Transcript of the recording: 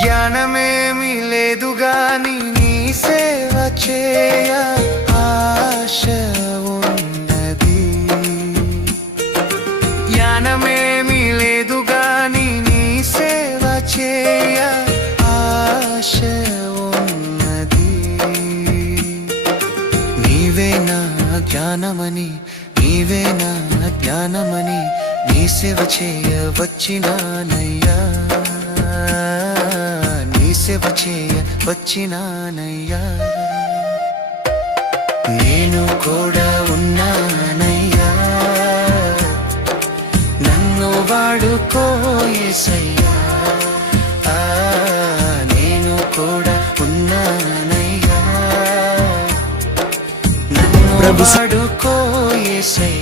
జ్ఞానమేమి లేదు గాని నీ సేవ చేయ ఆశ ఉన్నది. జ్ఞానమేమి లేదు గాని నీ సేవ చేయ ఆశ ఉన్నది. నీవే నా జ్ఞానమని, నీవే నా జ్ఞానమని నీ సేవ చేయ వచ్చినానయ్యా, నీ సేవ చేయ వచ్చినానయ్యా. నేను కూడా ఉన్నానయ్యా, నన్ను వాడుకో యేసయ్యా. నేను కూడా ఉన్నానయ్యా, నన్ను వాడుకో యేసయ్యా.